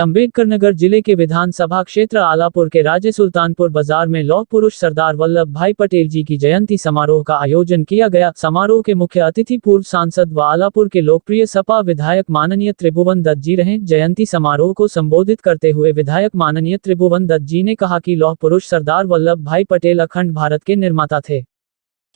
अम्बेडकर नगर जिले के विधानसभा क्षेत्र आलापुर के राजे सुल्तानपुर बाजार में लौह पुरुष सरदार वल्लभ भाई पटेल जी की जयंती समारोह का आयोजन किया गया। समारोह के मुख्य अतिथि पूर्व सांसद व आलापुर के लोकप्रिय सपा विधायक माननीय त्रिभुवन दत्त जी रहे। जयंती समारोह को संबोधित करते हुए विधायक माननीय त्रिभुवन दत्त जी ने कहा कि लौह पुरुष सरदार वल्लभ भाई पटेल अखंड भारत के निर्माता थे।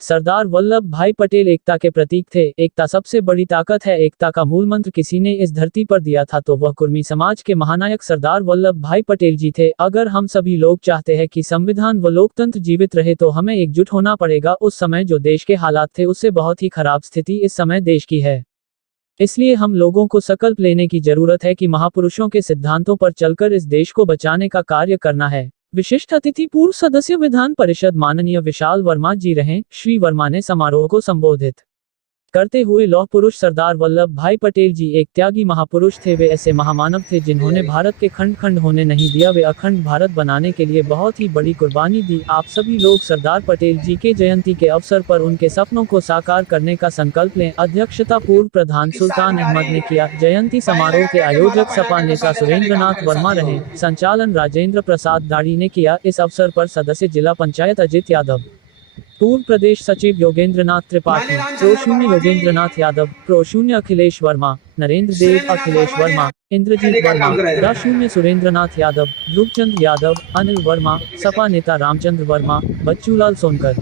सरदार वल्लभ भाई पटेल एकता के प्रतीक थे। एकता सबसे बड़ी ताकत है। एकता का मूल मंत्र किसी ने इस धरती पर दिया था तो वह कुर्मी समाज के महानायक सरदार वल्लभ भाई पटेल जी थे। अगर हम सभी लोग चाहते हैं कि संविधान व लोकतंत्र जीवित रहे तो हमें एकजुट होना पड़ेगा। उस समय जो देश के हालात थे उससे बहुत ही खराब स्थिति इस समय देश की है। इसलिए हम लोगों को संकल्प लेने की जरूरत है कि महापुरुषों के सिद्धांतों पर चलकर इस देश को बचाने का कार्य करना है। विशिष्ट अतिथि पूर्व सदस्य विधान परिषद माननीय विशाल वर्मा जी रहे। श्री वर्मा ने समारोह को संबोधित करते हुए लौह पुरुष सरदार वल्लभ भाई पटेल जी एक त्यागी महापुरुष थे। वे ऐसे महामानव थे जिन्होंने भारत के खंड खंड होने नहीं दिया। वे अखंड भारत बनाने के लिए बहुत ही बड़ी कुर्बानी दी। आप सभी लोग सरदार पटेल जी के जयंती के अवसर पर उनके सपनों को साकार करने का संकल्प लें। अध्यक्षता पूर्व प्रधान सुल्तान अहमद ने किया। जयंती समारोह के आयोजक सपा नेता सुरेंद्रनाथ वर्मा रहे। संचालन राजेंद्र प्रसाद दाढ़ी ने किया। इस अवसर पर सदस्य जिला पंचायत अजित यादव, पूर्व प्रदेश सचिव योगेंद्रनाथ त्रिपाठी, प्रो शून्य योगेंद्रनाथ यादव, प्रो शून्य अखिलेश वर्मा, नरेंद्र देव, अखिलेश वर्मा, इंद्रजीत वर्मा, रा शून्य सुरेंद्रनाथ यादव, ध्रुवचंद यादव, अनिल वर्मा, सपा नेता रामचंद्र वर्मा, बच्चूलाल सोनकर,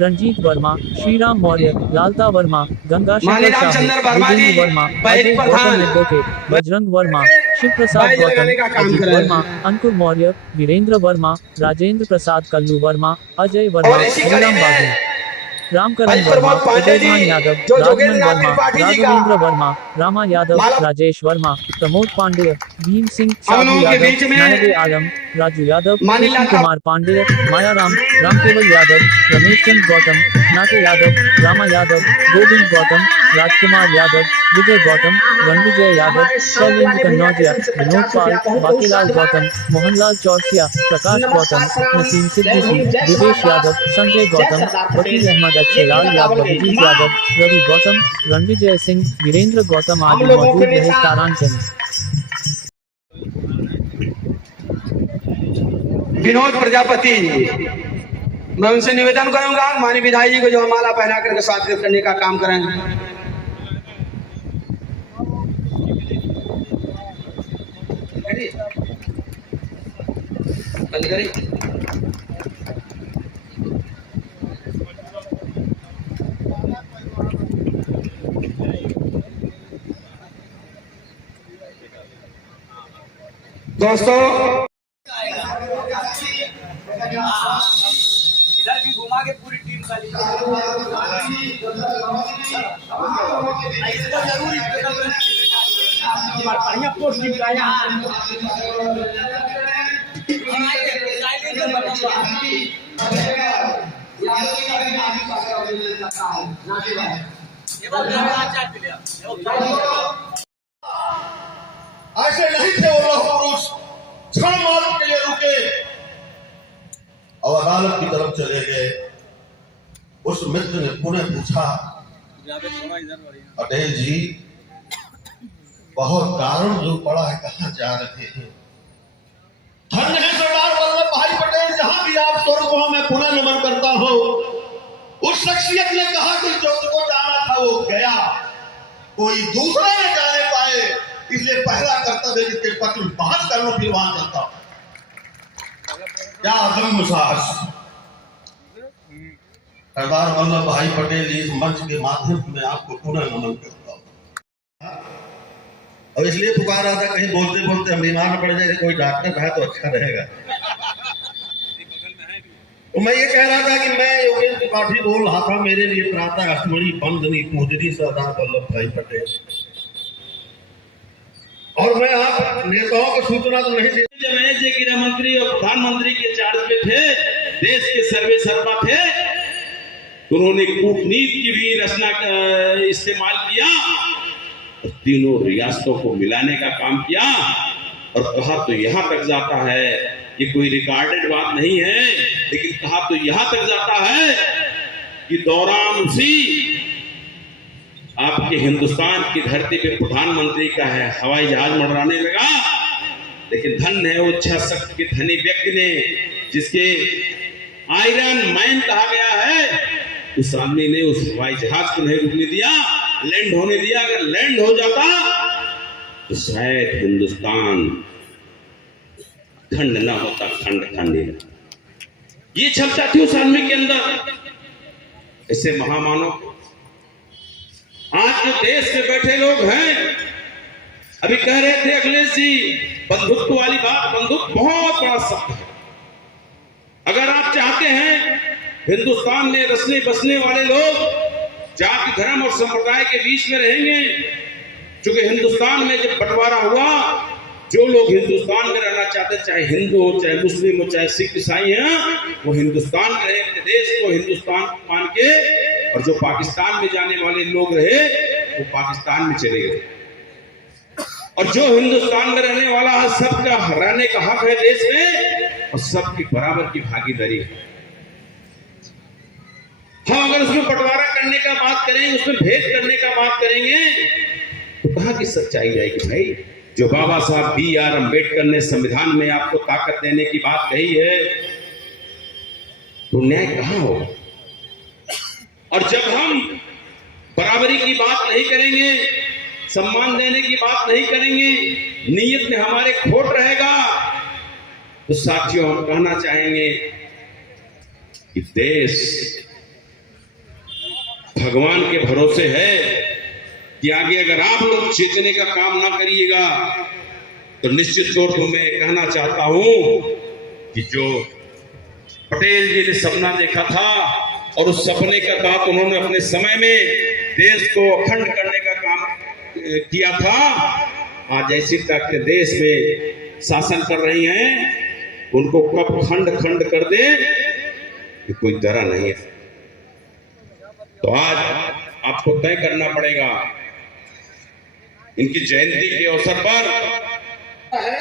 रणजीत वर्मा, श्रीराम मौर्य, लालता वर्मा, गंगा शंकर साहू, विजेंद्र वर्मा, अजय गौतम नेगोके, बजरंग वर्मा, शिव प्रसाद गौतम, अजीत वर्मा, अंकुर मौर्य, वीरेंद्र वर्मा, राजेंद्र प्रसाद कल्लू वर्मा, अजय वर्मा, श्रीराम बाबू, रामकरण वर्मा, उदयभान यादव, राजमन वर्मा, राघवेंद्र वर्मा, रामा यादव, राजेश वर्मा, प्रमोद पांडेय, भीम सिंह, साबू यादव, नायबे आलम, राजू यादव, कृष्ण कुमार पांडेय, मायाराम, रामकेवल यादव, रमेश चंद्र गौतम, नाटे यादव, रामा यादव, गोविंद गौतम, राजकुमार यादव, विजय गौतम, रणविजय यादव, शैलेंद्र कन्नौजिया, विनोद पाल, बाकीलाल गौतम, मोहनलाल चौरसिया, प्रकाश गौतम, नसीम सिद्दीकी, विवेश यादव, संजय गौतम, वकील अहमद, अच्छेलाल यादव, अभिजीत यादव, रवि गौतम, रणविजय सिंह, वीरेंद्र गौतम आदि मौजूद रहे। तारांचन विनोद प्रजापति, मैं उनसे निवेदन करूंगा माननीय विधायक जी को जो माला पहना करके स्वागत करने का काम करें। दोस्तों इधर भी घुमा के पूरी टीम का बढ़िया पोस्ट ऐसे नहीं थे वो लौह पुरुष, क्षण मात्र के लिए रुके और अदालत की तरफ चले गए। उस मित्र ने पुनः पूछा, पटेल जी बहुत कारण जो पड़ा है, कहाँ जा रहे हैं? धन्य है सरदार वल्लभ भाई पटेल, जहां भी आप स्वर्ग को मैं पुनः नमन करता हूं। उस शख्सियत ने कहा कि जो को जाना था वो गया, कोई दूसरा न जाने पाए, इसलिए पहला कर्तव्य जिसके पत्र बात करना फिर वहां चलता। क्या अदम्य साहस! सरदार वल्लभ भाई पटेल जी, इस मंच के माध्यम से मैं आपको पुनः नमन करता हूं। और इसलिए पुकार रहा था कहीं बोलते बोलते हम बीमार न पड़ जाए, कोई डॉक्टर है तो अच्छा रहेगा। तो मैं ये कह रहा था कि मैं योगेंद्र त्रिपाठी बोल रहा था, मेरे लिए प्रातः स्मरणी बंदनी पूजनी सरदार वल्लभ भाई पटेल। और मैं आप नेताओं को सूचना तो नहीं देती, रमेश जी गृह मंत्री और प्रधानमंत्री के चार्ज पे थे, देश के सर्वे सर्वा थे, उन्होंने कूटनीति की भी रचना इस्तेमाल किया और तीनों रियासतों को मिलाने का काम किया और कहा तो यहां तक जाता है, ये कोई रिकॉर्डेड बात नहीं है, लेकिन कहा तो यहां तक जाता है कि दौरान उसी आपके हिंदुस्तान की धरती पे प्रधानमंत्री का है हवाई जहाज मंडराने लगा लेकिन धन है वो इच्छा शक्ति के धनी व्यक्ति ने, जिसके आयरन मैन कहा गया है, उस आदमी ने उस हवाई जहाज को नहीं रुकने दिया, लैंड होने दिया। अगर लैंड हो जाता तो शायद हिंदुस्तान खंड ना होता, खंड खंड। ये क्षमता थी उस आदमी के अंदर। ऐसे महामानव आज जो देश में बैठे लोग हैं, अभी कह रहे थे अखिलेश जी, बंधुत्व वाली बात, बंधुत्व बहुत बड़ा शब्द है। अगर आप चाहते हैं हिंदुस्तान में रसने बसने वाले लोग जाति धर्म और संप्रदाय के बीच में रहेंगे, क्योंकि हिंदुस्तान में जब बंटवारा हुआ, जो लोग हिंदुस्तान में रहना चाहते, चाहे हिंदू हो, चाहे मुस्लिम हो, चाहे सिख ईसाई हैं, वो हिंदुस्तान में रहे, अपने देश को हिंदुस्तान मान के, और जो पाकिस्तान में जाने वाले लोग रहे वो पाकिस्तान में चले गए। और जो हिंदुस्तान में रहने वाला है, सबका रहने का हक है देश में, और सबकी बराबर की भागीदारी है। हम अगर उसमें बंटवारा करने का बात करेंगे, उसमें भेद करने का बात करेंगे, तो कहां की सच्चाई जाएगी भाई? जो बाबा साहब B.R. अम्बेडकर ने संविधान में आपको ताकत देने की बात कही है, तो न्याय कहां होगा? और जब हम बराबरी की बात नहीं करेंगे, सम्मान देने की बात नहीं करेंगे, नीयत में हमारे खोट रहेगा, तो साथियों हम कहना चाहेंगे कि देश भगवान के भरोसे है कि आगे अगर आप लोग चेतने का काम ना करिएगा, तो निश्चित तौर पर मैं कहना चाहता हूं कि जो पटेल जी ने सपना देखा था और उस सपने का तहत उन्होंने अपने समय में देश को अखंड करने का काम किया था, आज ऐसी ताकतें देश में शासन कर रही हैं, उनको कब खंड खंड कर दे कि कोई डरा नहीं है। तो आज आपको तय करना पड़ेगा, इनकी जयंती के अवसर पर है।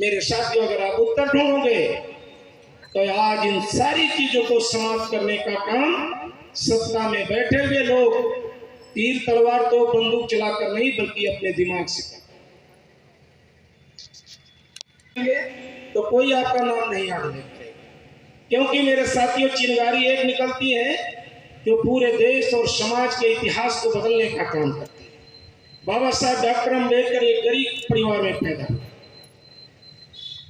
मेरे साथियों, अगर आप उत्तर ढूंढोगे तो आज इन सारी चीजों को समाप्त करने का काम सत्ता में बैठे हुए लोग तीर तलवार तो बंदूक चलाकर नहीं, बल्कि अपने दिमाग से करेंगे, तो कोई आपका नाम नहीं याद रखेगा। क्योंकि मेरे साथियों, चिंगारी एक निकलती है जो पूरे देश और समाज के इतिहास को बदलने का काम करती है। बाबा साहब डॉक्टर अम्बेडकर एक गरीब परिवार में पैदा हुए।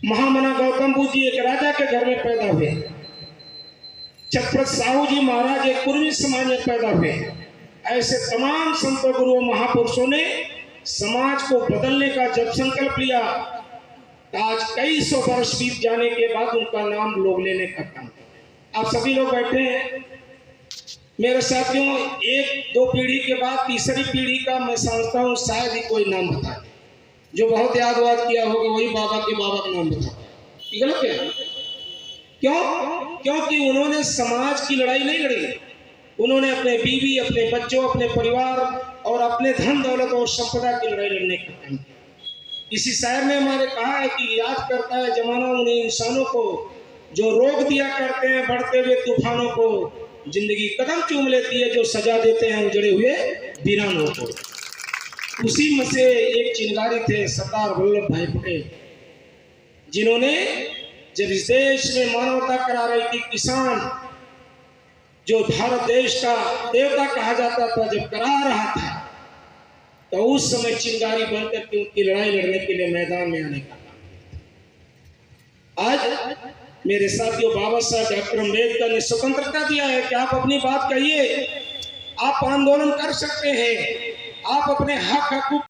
महामना गौतम बुद्ध जी एक राजा के घर में पैदा हुए। छत्रपति साहू जी महाराज एक पूर्वी समाज में पैदा हुए। ऐसे तमाम संतों गुरुओं महापुरुषों ने समाज को बदलने का जब संकल्प लिया, तो आज कई सौ वर्ष बीत जाने के बाद उनका नाम लोग लेने का काम। आप सभी लोग बैठे हैं। मेरे साथियों, एक दो पीढ़ी के बाद तीसरी पीढ़ी का मैं समझता हूँ शायद ही कोई नाम बता दे। जो बहुत याद वाद किया होगा वही बाबा के बाबा का नाम बता। गलत है? क्यों? क्योंकि उन्होंने समाज की लड़ाई नहीं लड़ी, उन्होंने अपने बीवी, अपने बच्चों, अपने परिवार और अपने धन दौलत और संपदा की लड़ाई लड़ने का काम किया। इसी शायर ने हमारे कहा है कि याद करता है जमाना उन्हें इंसानों को जो रोक दिया करते हैं बढ़ते हुए तूफानों को, जिंदगी कदम चूम लेती है जो सजा देते हैं उजड़े हुए वीरानों को। उसी में से एक चिंगारी थे सरदार वल्लभ भाई पटेल, जिन्होंने जब इस देश में मानवता करा रही थी, किसान जो भारत देश का देवता कहा जाता था, जब करा रहा था, तो उस समय चिंगारी बनकर के उनकी लड़ाई लड़ने के लिए मैदान में आने का काम। आज मेरे साथियों, बाबा साहब डॉक्टर अम्बेडकर ने स्वतंत्रता दिया है कि आप अपनी बात कहिए, आप आंदोलन कर सकते हैं, आप अपने हक